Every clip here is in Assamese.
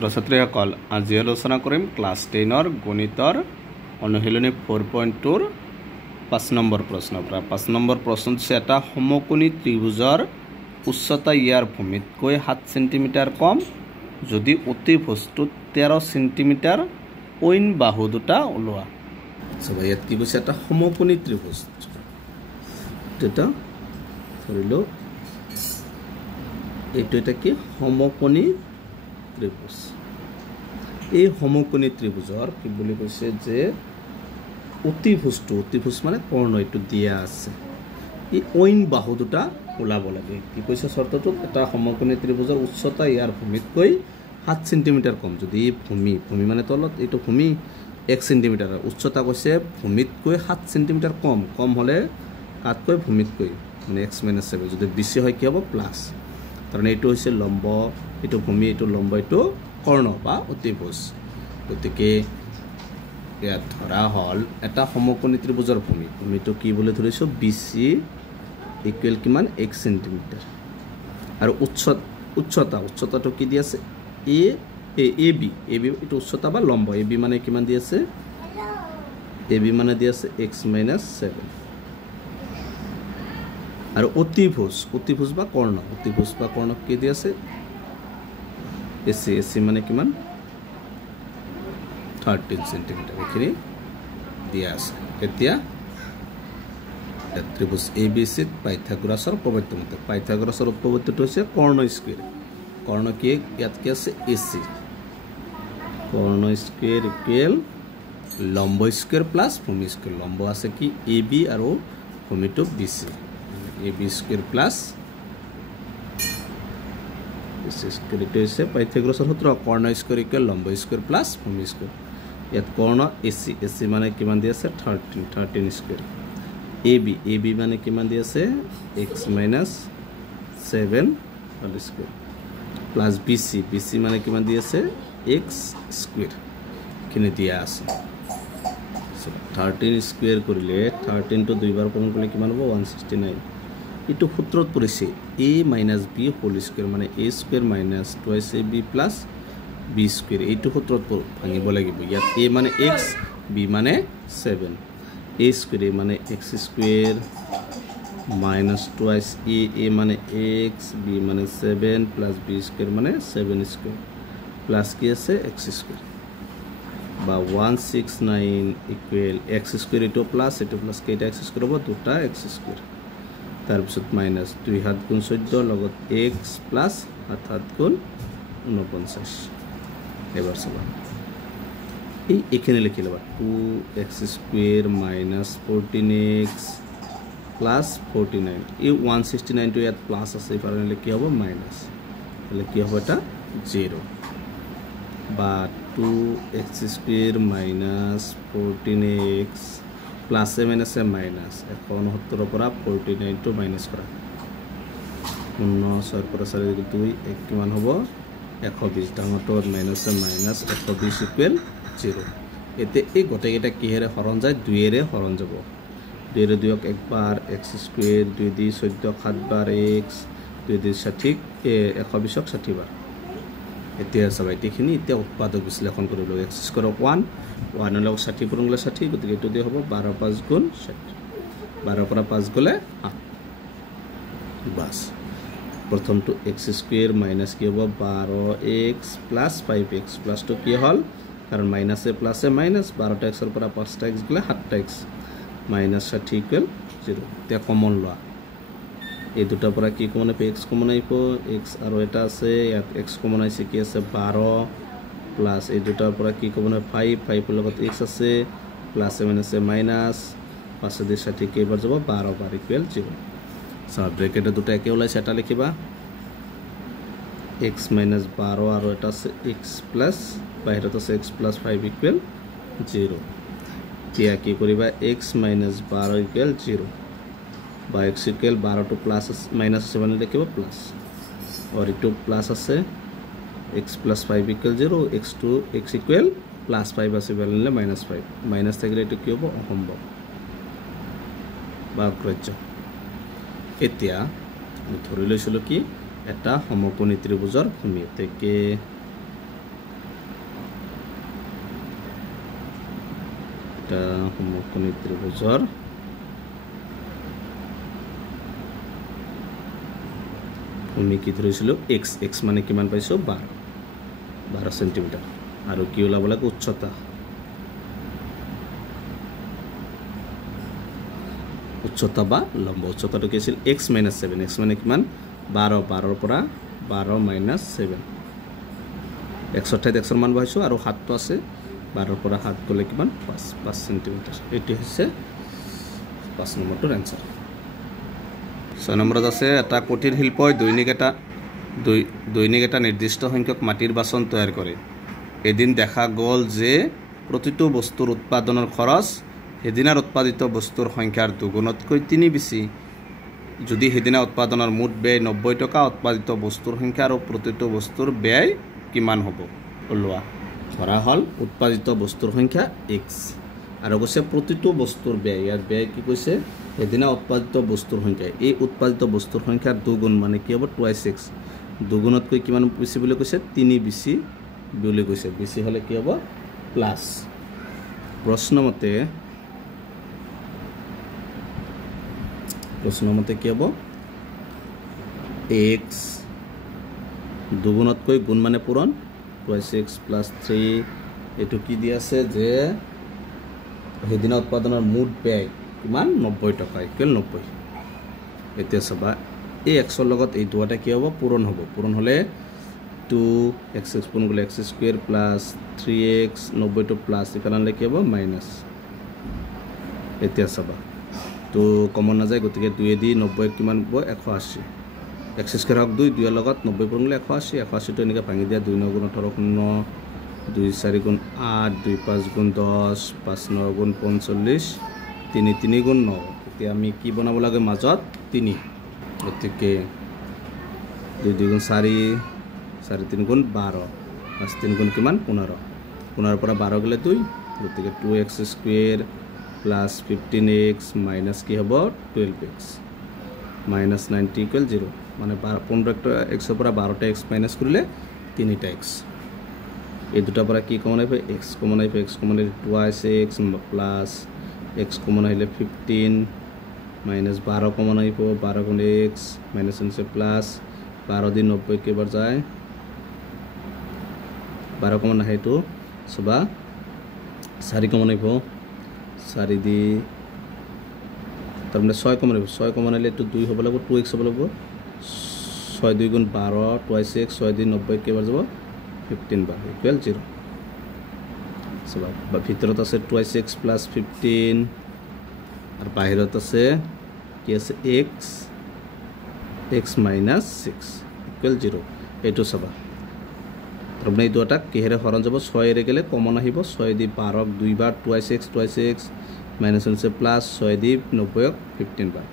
ছাত্ৰীসকল আজি আলোচনা কৰিম ক্লাছ 10ৰ গণিতৰ অনুশীলনী 4.2 ৰ 5 নম্বৰ প্ৰশ্নৰ পৰা 5 নম্বৰ প্ৰশ্ন হৈছে এটা সমকোণী ত্ৰিভুজৰ উচ্চতা ইয়াৰ ভূমিতকৈ 7 সেন্টিমিটাৰ কম যদি অতিভুজটোত 13 সেন্টিমিটাৰ অইন বাহু দুটা ওলোৱা সব ইয়াত কি কৈছে এটা সমকোণী ত্ৰিভুজ এটা ধৰিলো এইটো এটা কি সমকোণী ত্ৰিভুজ এই সমকোণী ত্ৰিভুজৰ কি বুলি কৈছে যে অতিভুজ মানে কৰ্ণ এটো দিয়া আছে এই অইন বাহু দুটা ওলাব লাগে কি কৈছে শৰ্তটোত এটা সমকোণী ত্ৰিভুজৰ উচ্চতা ইয়াৰ ভূমিতকৈ 7 সেন্টিমিটাৰ কম যদি ভূমি মানে তলত এটো ভূমি 1 সেন্টিমিটাৰ উচ্চতা কৈছে ভূমিতকৈ 7 সেন্টিমিটাৰ কম হলে কাতকৈ ভূমিতকৈ মানে x - 7 যদি বেছি হয় কি হ'ব প্লাস কাৰণ এটো হৈছে লম্ব এটো ভূমি এটো লম্ব এটো কৰ্ণ বা অতিভুজ গতিকে ইয়াত ধৰা হল এটা সমকোণী ত্ৰিভুজৰ ভূমিটো কি বুলি ধৰিছো BC ইকুৱেল কিমান 1 সেন্টিমিটাৰ আৰু উচ্চতাটো কি দি আছে AB এটো উচ্চতা বা লম্ব AB মানে কিমান দি আছে AB মানে দি আছে x - 7 আৰু অতিভুজ বা কৰ্ণ কি দি আছে AC মানে কিমান 13 সেন্টিমিটাৰ এখিনি দিয়া আছে এতিয়া ত্ৰিভুজ ABC ত পাইথাগোৰাছৰ উপপাদ্যটো হৈছে কৰ্ণ কি ইয়াত কি আছে AC কৰ্ণ স্কয়াৰ ইকুৱেল লম্ব স্কয়াৰ প্লাস ভূমি স্কয়াৰ লম্ব আছে কি AB আৰু ভূমিটো BC AB স্কয়াৰ প্লাস স্কয়াৰটো হৈছে পাইথাগোৰাছৰ সূত্ৰ কৰ্ণ স্কয়াৰ ইকুৱেল লম্ব স্কয়াৰ প্লাস ভূমি স্কয়াৰ ইয়াত কৰ্ণ AC মানে কিমান দি আছে 13 স্কয়াৰ AB মানে কিমান দি আছে x - 7 whole square plus BC মানে কিমান দি আছে x স্কয়াৰ কিনে দিয়া আছে 13 স্কয়াৰ কৰিলে 13 টো দুইবাৰ পূৰণ কৰিলে কিমান হ'ব 169 ইটো সূত্ৰত পৰিছে a - b হোল স্কয়াৰ মানে a square minus twice ab plus b square এইটো সূত্ৰত ভাঙিব লাগিব ইয়াত a মানে x b মানে 7 a স্কয়াৰ মানে x square minus twice a মানে x b মানে 7 plus b স্কয়াৰ মানে 7 স্কয়াৰ plus কি আছে x স্কয়াৰ বা 169 ইকুৱেল x স্কয়াৰ এটো প্লাস কেইটা x স্কয়াৰ হ'ব দুটা x স্কয়াৰ তাৰপিছত মাইনাস 2 হাত গুণ 14 লগত x প্লাস 7 হাত গুণ 49 এবাৰ চাবা এই এখানে লিখি লবা 2x square minus 14x plus 49 এই 169 টো ইয়াত প্লাস আছে ইফালে কি হ'ব মাইনাস তাহলে কি হ'ব এটা 0 বা 2x square minus 14x plus minus minus 169 পৰা 49 টো মাইনাস কৰা 19 পৰা 2 এক কিমান হ'ব 120 ডাঙৰটোৰ মাইনাস 120 ইকুৱেল 0 এতে এই গটেকেটা কিহেৰে হৰণ যায় 2 এৰে হৰণ যাব 2 এৰে 2ক একবাৰ x স্কয়াৰ 2 দি 14 7 বাৰ x 2 দি 60 120ক 60 বাৰ এতিয়া সবাই দেখিনি এতিয়া উৎপাদক বিশ্লেষণ কৰিব x স্কয়াৰ 1 লগ 60 পূৰণ গলে 60 গতিকে এটো দিয়ে হ'ব 12 5 গুণ 60 12 পৰা 5 গলে 8 বাস প্ৰথমটো x স্কয়াৰ মাইনাস কি হ'ব 12x প্লাস 5x প্লাস তো কি হল কাৰণ মাইনাসে প্লাসে মাইনাস 12টা x পৰা 5টা x গলে 7টা x minus 60 ইকুৱেল 0 তে কমন লোৱা এই দুটা পৰা কি কমন আছে x কমন আইব x আৰু এটা আছে ইয়াত x কমন আইছে কি আছে 12 প্লাস এই দুটাৰ পৰা কি কমন 5 লগত x আছে প্লাস মাইনাসে মাইনাস 5 দিয়ে 60 কেইবাৰ যাব 12 বাৰ ইকুৱেল 0 সব ব্ৰ্যাকেটে দুটা একে ওলাইছে এটা লিখিবা x - 12 আৰু এটা আছে x প্লাস বাহিৰত আছে x প্লাস 5 ইকুৱেল 0 এতিয়া কি কৰিবা x - 12 ইকুৱেল 0 বা x equal 12 two plus minus 7 লিখিব প্লাস আৰু ইটো প্লাস আছে x plus 5 equal 0 x equal plus 5 আছে বেললে minus 5 minus থাকিলে এটো কি হ'ব অসম্ভৱ বা অগ্ৰাহ্য এতিয়া ধৰি লৈছিল কি এটা সমকোণী ত্ৰিভুজৰ ভূমি থেকে এটা সমকোণী ত্ৰিভুজৰ আমি কি ধৰিছিলোঁ x মানে কিমান পাইছোঁ 12 সেন্টিমিটাৰ আৰু কি ওলাব লাগে উচ্চতা বা লম্ব উচ্চতাটো কি আছিল x - 7 x মানে কিমান 12 পৰা 12 - 7 x অৰ্থাৎ x ৰ মান পাইছোঁ আৰু 7 টো আছে 12 পৰা 7 গলে কিমান 5 সেন্টিমিটাৰ এটি হৈছে 5 নম্বৰটোৰ आंसर 6 নম্বৰত আছে এটা কুটিৰ শিল্পই দৈনিক এটা নিৰ্দিষ্ট সংখ্যক মাটিৰ বাচন তৈয়াৰ কৰে এদিন দেখা গ'ল যে প্ৰতিটো বস্তুৰ উৎপাদনৰ খৰচ সেদিনাৰ উৎপাদিত বস্তুৰ সংখ্যাৰ দুগুণতকৈ 3 বেছি যদি সেদিনা উৎপাদনৰ মুঠ ব্যয় 90 টকা উৎপাদিত বস্তুৰ সংখ্যা আৰু প্ৰতিটো বস্তুৰ ব্যয় কিমান হ'ব ওলোৱা ধৰা হল উৎপাদিত বস্তুৰ সংখ্যা x আৰু কৈছে প্ৰতিটো বস্তুৰ ব্যয় ইয়াৰ ব্যয় কি কৈছে সেদিনা উৎপাদিত বস্তুৰ সংখ্যা এই উৎপাদিত বস্তুৰ সংখ্যাৰ দুগুণ মানে কি হ'ব 2x দুগুণতকৈ কিমান বেছি বুলি কৈছে 3 বেছি বুলি কৈছে বেছি হলে কি হ'ব প্লাস প্ৰশ্নমতে কি হ'ব x দুগুণতকৈ গুণ মানে পূৰণ 2x + 3 এটো কি দি আছে যে সেদিনা উৎপাদনৰ মুঠ ব্যয় কিমান 90 টকা ইকুৱেল 90 এতিয়া সবা এই x ৰ লগত এই দুটা কি হ'ব পূৰণ হলে 2x পূৰণ গলে x² + 3x 90 টো প্লাস ইফালে কি হ'ব মাইনাস এতিয়া সবা তো কমন না যায় গতিকে 2 দি 90 কিমান হ'ব 180 x² হক 2 2 ৰ লগত 90 পূৰণ গলে 180 180 টো এনেকৈ ভাঙি দিয়া 2 9 * 18 2 4 * 8 2 5 * 10 5 9 * 45 3 3 * 9 এতিয়া আমি কি বনাব লাগে মাজত 3 গতিকে 2 2 * 4 4 3 * 12 5 3 * কিমান 15 15 পৰা 12 গলে 2 গতিকে 2x² + 15x মাইনাস কি হ'ব 12x -90 = 0 মানে 15x পৰা 12টা x মাইনাস কৰিলে 3টা x এই দুটা পৰা কি কমন আহিব x কমন আহিব x কমন আহিলে 2x প্লাস x কমন আহিলে 15 মাইনাস 12 কমন আহিব 12 গুণ x মাইনাস আছে প্লাস 12 দি 90 কেবাৰ যায় 12 কমন আহে তো সবা 4 কমন আহিব 4 দি তাৰমানে 6 কমন আহিব 6 কমন আহিলে তো 2 হ'ব লাগিব 2x হ'ব লাগিব 6 2 গুণ 12 2x 6 দি 90 কেবাৰ যাব 15 বাৰ ইকুৱেল 0 সবা ভিতৰত আছে 2x + 15 আৰু বাহিৰত আছে কি আছে x - 6 ইকুৱেল 0 এটো সবা তাৰমানে এই দুটা কিহেৰে হৰণ যাব 6 এৰে গেলে কমন আহিব 6 দি 12 দুই বাৰ 2x মাইনাস আছে প্লাস 6 দি 90 15 বাৰ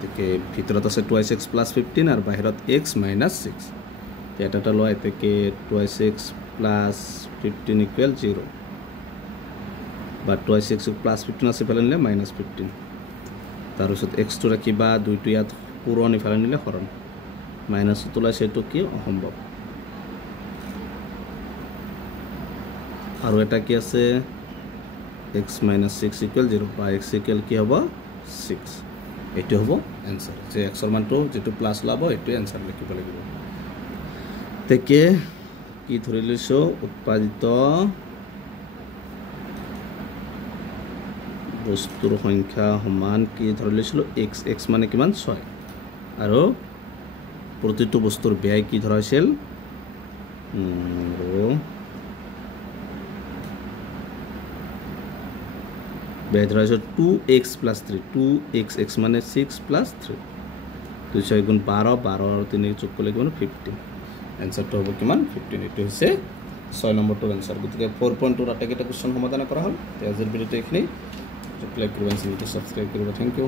গতিকে ভিতৰত আছে 2x + 15 আৰু বাহিৰত x - 6 এটা লয় এতেকে 2x + 15 ইকুৱেল 0 বা 2x + 15 আছে ফেলে নিলে -15 তাৰপিছত x টো ৰাখিবা 2 টো ইয়াত পূৰণ ইফালে নিলে হৰণ মাইনাস তোলা সেটো কি অসম্ভৱ আৰু এটা কি আছে x - 6 ইকুৱেল 0 বা x ইকুৱেল কি হ'ব 6 এটো হ'ব आंसर যে x ৰ মানটো যেটো প্লাস লাব এটো आंसर লিখিব লাগিব তেকে কি ধৰি লৈছো উৎপাদিত বস্তুৰ সংখ্যা সমান কি ধৰি লৈছিলো x মানে কিমান 6 আৰু প্ৰতিটো বস্তুৰ ব্যয় কি ধৰা হৈছিল ব্যয় ধৰা হৈছিল 2x + 3 2x মানে 6 + 3 2 6 গুণ 12 12 আৰু 3 যোগ কৰিলে কিমান 15 आंसरটো হ'ব কিমান 15 এটো হৈছে 6 নম্বৰটোৰ आंसर গতিকে 4.2 আটাইকেইটা কোৱেশ্চন সমাধান কৰা হ'ল আজিৰ ভিডিওটো এখিনি লাইক কৰিবা চেনেলটো সাবস্ক্ৰাইব কৰিবা থ্যাংক ইউ